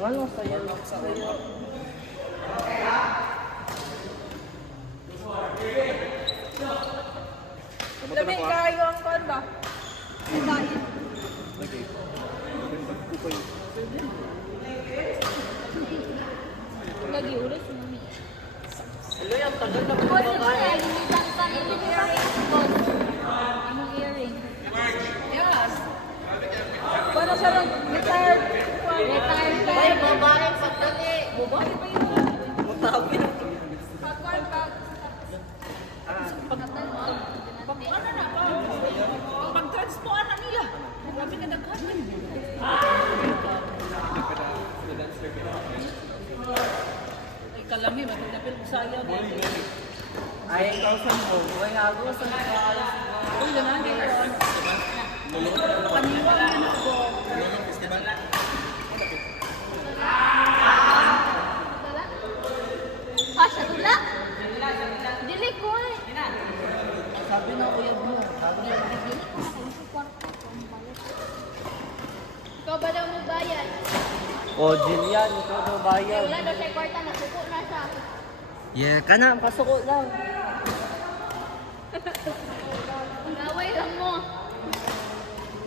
Ano sa'yo? Sa'yo. Labi kayo ang kon ba? Ibayin. Lagi. Lagi ulit si mami. Hello, yung tagal na po Boss, ba? nililitan pa rin din ba? Boss, imong earring. Yes. Para sa retired. Retired. Ay, babae, pagdali. Babae pa yun. Mutabi. Pag-one bag. Pag-natal mo. Pag-ano na ba? Pag-transpoan na nila. Grabe ka nagkanan. Ay, kalami. Matagapil ko sayang. Ay, 1,000 po. Ay, ako sa nakaalas ko. Uy, ganun. Kaniwa na ako. Ha, siya tula? Dili ko eh. Sabi na kuya mo. Ikaw ba daw magbayad? O, Jillian, ikaw daw Eh, bayad. wala daw siya kwarta, nasuko na siya. Yeah, kana, pasuko lang. Naway lang mo.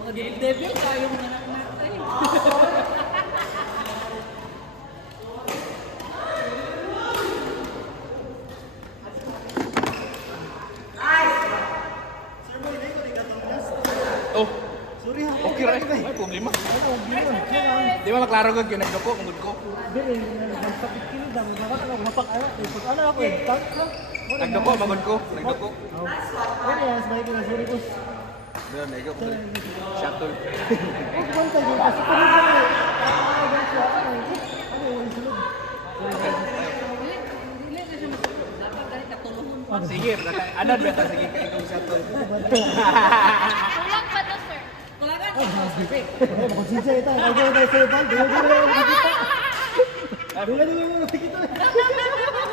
Mga devil kayo mga natin. Oh. Sorry ha. Okay ra. May problema. Di ba maklaro ko yung nagdoko mangud ko. Nagdoko mangud ko. Nagdoko. Dala na ikaw. Shuttle. Dili na siya masuko. Dapat kahit katulungan pa. Sige, anad beta sige kay ikaw shuttle. Kulang pa to, sir. Kulagan.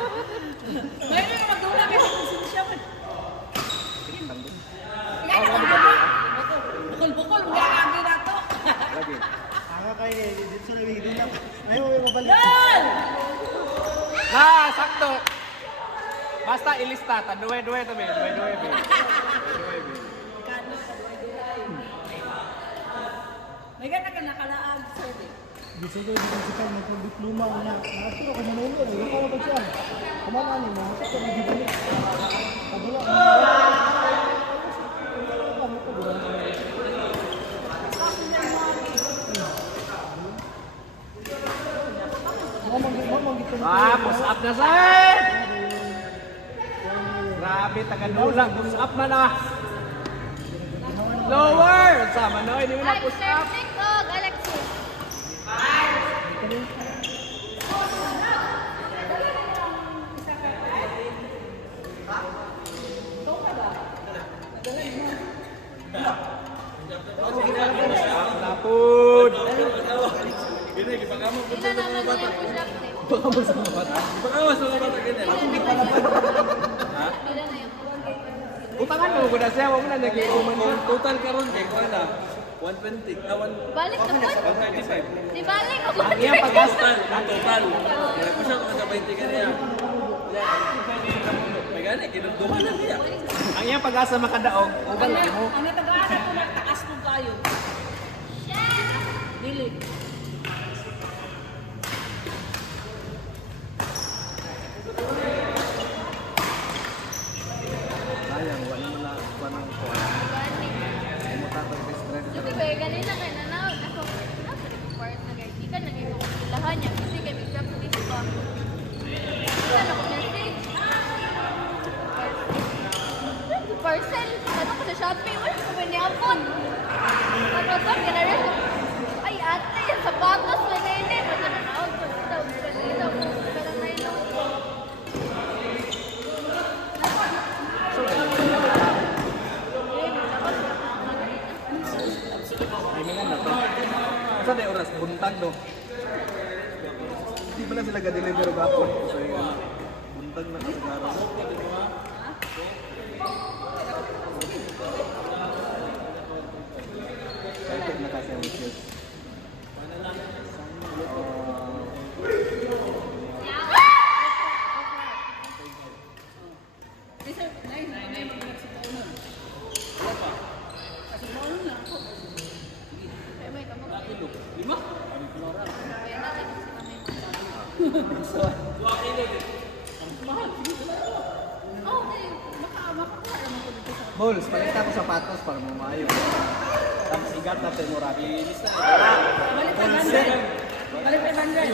Mayroon na magdula kasi konsensya man. Bukol-bukol, magkakagi na to. Lagi. Yan! Ah, sakto. Basta ilista ta duwe-duwe to be. Duwe-duwe be. May gana ka nakalaag, sir. Ah, push up na sir. Grabe taga-dulang, push up na na. Lower! Sama na, hindi mo na Ay, push sir, up. Nick, oh, Galaxy. Lapod! Hindi na naman mo yung push-up, Nick. Pakamas mga bata. Pakamas mga bata ganyan. Hindi na yung Utangan mo ko na siya, huwag mo na nag-iuman mo. Total karon kay ko na 120, Balik ka po. 135. Di balik ako. Ang iyang pag-asa. Total. Kaya ko siya kung sa 20 kaniya. May gani, kinunduhan na niya. Ang iyang pag-asa makadaog. Ubal Ang mo. natagaan ko na taas mo kayo. Dili. Sayang, wala mo na panang ko. Umutak ang best friend. Sabi ko, ganina kay nanaw. Ako, nasa rin part na guys. Ika na kayo lahan niya. Kasi kay may practice pa. Ika na ko message. Parcel. Ano ko sa Shopee. Wala ko may niapon. Ano to? Ganarin. Ay, ate. Yung sapatos na nene. Wala na na ako. Daw, kanina ko. Parang nailong ko. Himingan na to. Sa day oras, buntag do. Hindi pala sila ga-deliver gapon. So, buntag na kasagara. Kahit na kasi ang issues. Okay, makakuha naman ko dito sa... Balls, palit ako sapatos para mamayo. Tapos igat natin mo rapi. Lista. Balik 500. Balik 500.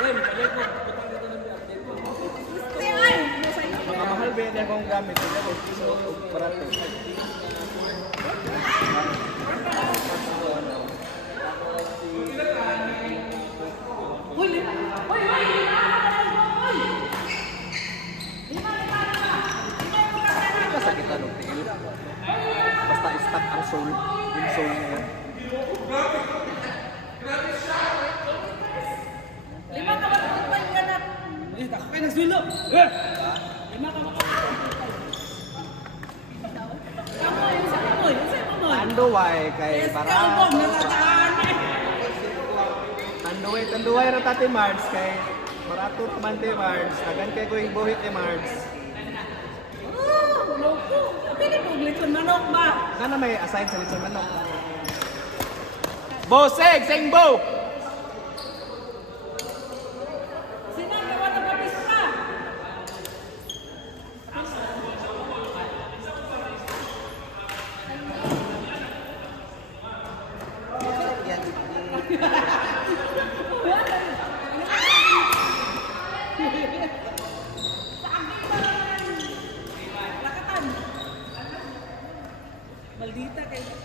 Ren, balik mo. Butang dito ng update mo. Tingnan! Mga mahal ba yan akong gamit? Ito ko, piso o barato. Hindi ka sakitan ng tingil. Basta stuck ang soul. Yung soul niya. Lima ka ba yung ganap? Eh, ako kayo nagswilo. Lima ka ba Kamoy, yung sa kamoy. Yung sa kamoy. Tanduway kay Barato. Natataan eh. Tanduway ra tati Mards kay Barato pamante Mards. Tagan kay ko yung buhit ni Mards. Loko. Pili mo, glitson manok ba? Nga may assign sa litsong manok. Bo, sing bo! Sinagawa na mapista. Lakatan. Maldita kayo.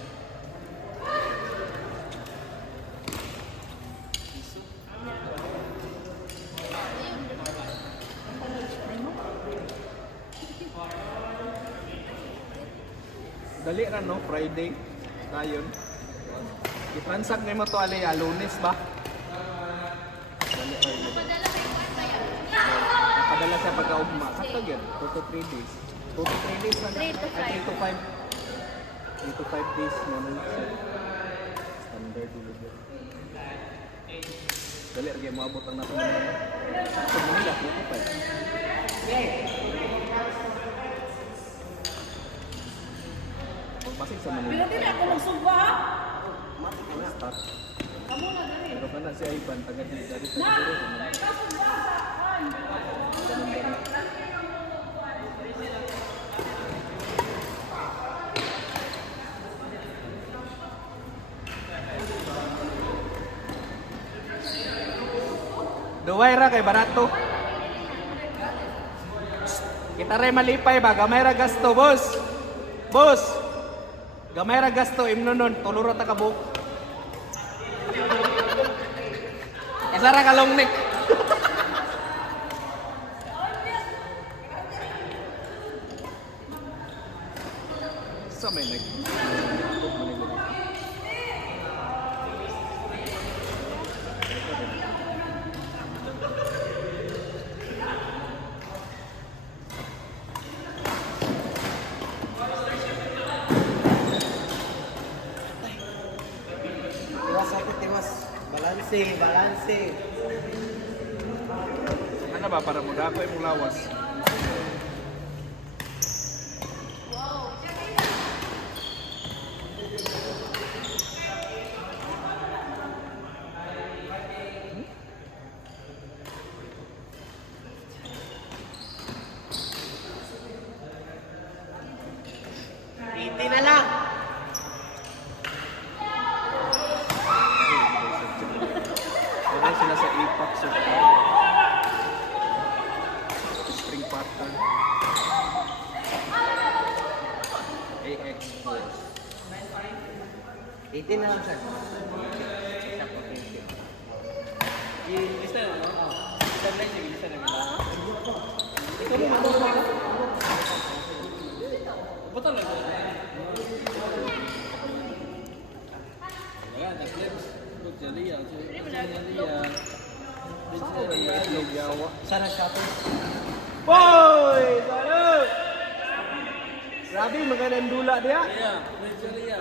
Dali ra no, Friday. Dayon. I-transact ni mo to ali, Lunes ba? Dali ra yun. Padala may kwarta yan. Padala siya pagka-ugma. Sakto yun, 2 to 3 days. 2 to 3 days na. 3 to 5. 3 to 5. 3 to 5 days na nun. Standard delivery. Dali ra gyud maabot ang natin. Sa Manila, 3 to 5. Pasig sa Manila. Pero hindi ako magsugba. Start. Kamu na dali. Pero ka na si Ivan, taga dito dari sa Na! Dito. Kasugba sa kan. Duway ra kay barato. Kita rin malipay ba, gamay ra gasto, boss. Boss. Gamay ra gasto imnonon, tuluro ta ka buok. Esa ra ka long neck. Sa may neck. Tiwas ako, tiwas. Balanse. Ano ba para mo dako imong lawas? Iti na lang. Wala sila sa Apex so string pattern. AX Force. 18 na lang, sir. Lista na, no? Lista na, sige, lista na. Ba't lang? Wala, nag-clips. Pagdaliya. Saan ba yung itlog yawa? Sana shopping. Boy! Salud! Grabe, magandang dula diya. Iya, pagdaliya.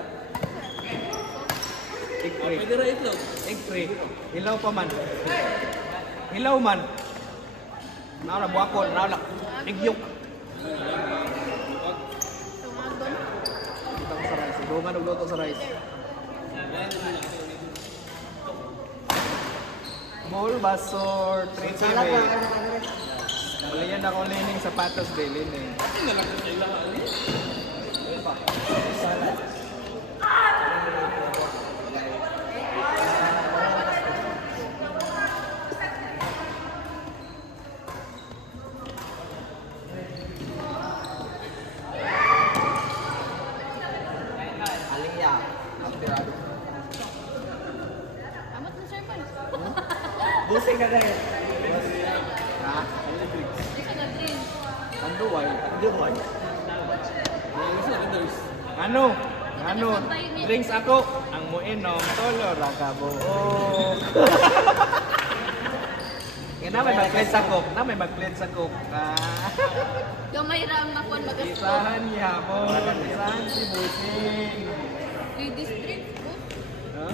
Egg tray. Pwede ra itlog. Egg tray. Hilaw pa man. Hilaw man. Naala buwakon, naala. Egg yolk. Kita ko sa rice. Dungan og luto sa rice. Mo Bulbasaur, 3 Wala yan ako lining sapatos din eh. Aliyah. Aspirado. Amat na sir man. Busing ka na yun. Ha? Isa na din. Anduway. Hindi mo. Ano? Ano? Drinks ako. Ang muinom, tolo, rakabuo. Yan na may mag-cleanse sa cook. Na may mag-cleanse sa cook. Gamay ra ang makuan magastos. Isahan yapon. Isahan si Busing. Ladies drink. Ha?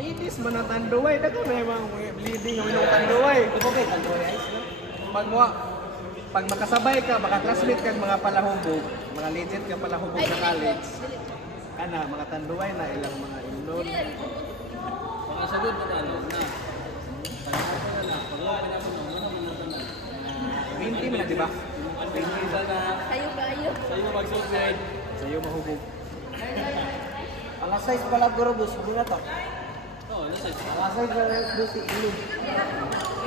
Ladies man ang tanduway. Dago na yung mga bleeding ang minong tanduway. Okay, tandoy ice no? Pag makasabay ka, maka-classmate ka mga palahubog, mga legit ka palahubog sa college, kana, mga tanduway na ilang mga imnon. Pagkasagod na ano na. Pagkasagod na na. Pagkasagod na na. 20 mo na, di ba? Pagkasagod na. Kayo kayo. Sa'yo mag-suicide. Sa'yo mahubog. Alas 6 pala guro bus. Hindi na to. Oo, nasa isa. Alas 6 pala bus si Ilog.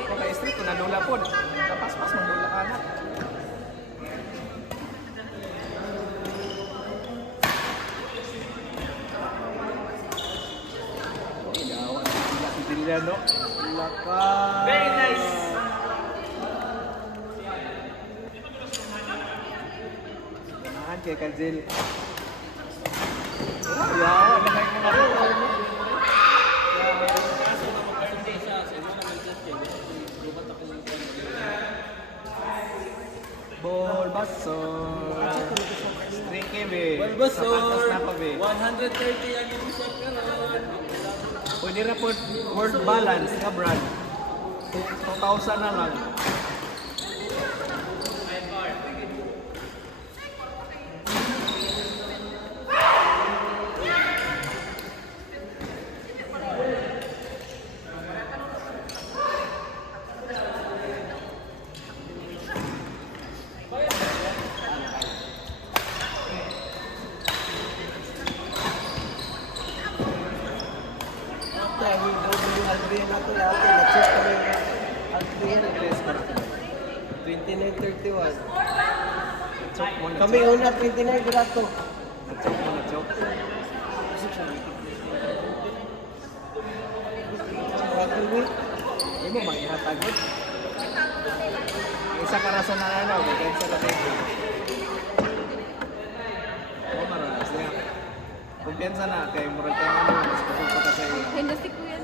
Kung ka-street, kung nadula po, kapaspas, mandula ka na. Gawa na sila si Dilya, no? Lakas! Very nice. Ganahan kay Kajil. Yawa na kayo mga rin. Kaso na mag-birthday siya. Sa imo na mag-chat siya. Lupat ako ng Bulbasaur. Stringy, be. Bulbasaur. Sapatos na pa, be. 130 ang isa karon. Pwede na po word balance ka, Brad. 2,000 na lang. Dahil yung Aldrian na to natin. Na-check kami yung Aldrian. Yes, correct. 29.31. Choke mo na, Kami choke. una 29 grato. Na-choke mo na, choke. Grabe. Hindi mo mag-ihatagod. Isa ka rasa na ano, may cancel na tayo. Oo, maranas niya. Kumpiyansa na, kay murag ka naman, mas kusog pa ka sa iyo. Hindi ko yan.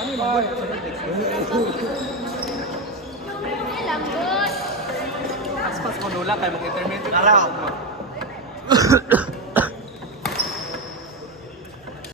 Kami mag-work sa next week. Ay, lambot. Aspas mo nula, kay mag-intermediate. Alaw.